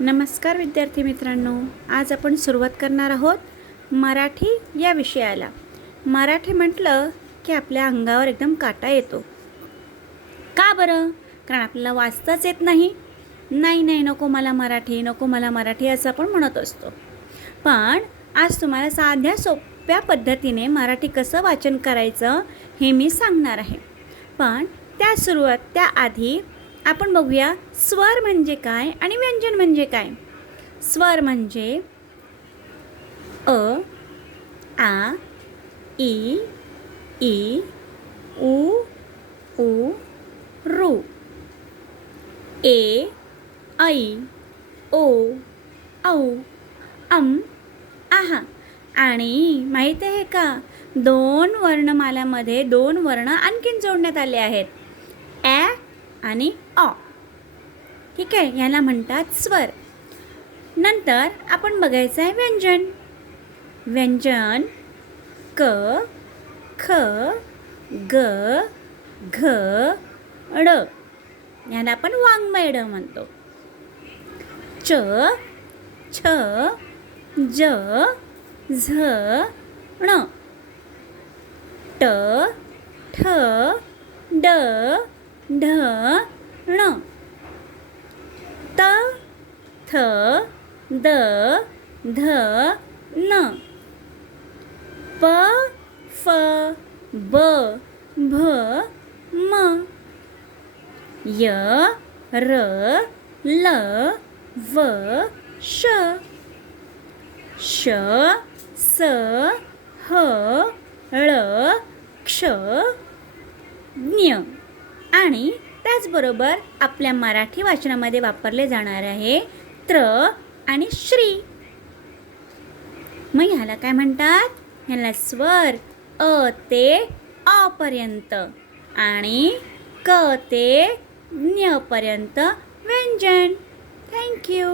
नमस्कार विद्यार्थी मित्रांनो, आज आपण सुरुवात करणार आहोत मराठी या विषयाला। मराठी म्हटलं की आपल्या अंगावर एकदम काटा येतो। का बरं? कारण आपल्याला वाचताच येत नाही। नाही नको मला मराठी असं आपण म्हणत असतो। पण आज तुम्हाला साध्या सोप्या पद्धतीने मराठी कसं वाचन करायचं हे मी सांगणार आहे। पण त्याआधी आपण बघूया स्वर म्हणजे काय आणि व्यंजन म्हणजे काय। स्वर म्हणजे अ, आ, ई, ई, उ, ऊ, ऋ, ए, ऐ, ओ, औ, आहा। आणि माहीत आहे का, 2 वर्णमालामध्ये 2 वर्ण आणखीन जोडण्यात आले आहेत, ॲ आणि अ। ठीक आहे, याला म्हणतात स्वर। नंतर आपण बघायचं आहे व्यंजन। व्यंजन क, ख, ग, घ, ड, याला आपण वाङ्मय ड म्हणतो। च, छ, ज, झ, ण, ट, ठ, ड, ढ, ण, त, थ, द, ध, न, प, फ, ब, भ, म, य, र, ल, व, श, श, स, ह, ळ, क्ष, ज्ञ। आणि त्याचबरोबर आपल्या मराठी वाचनामध्ये वापरले जाणार आहे त्र आणि श्री। मग ह्याला काय म्हणतात? ह्याला स्वर अ ते अ पर्यंत आणि क ते ज्ञ पर्यंत व्यंजन। थँक्यू।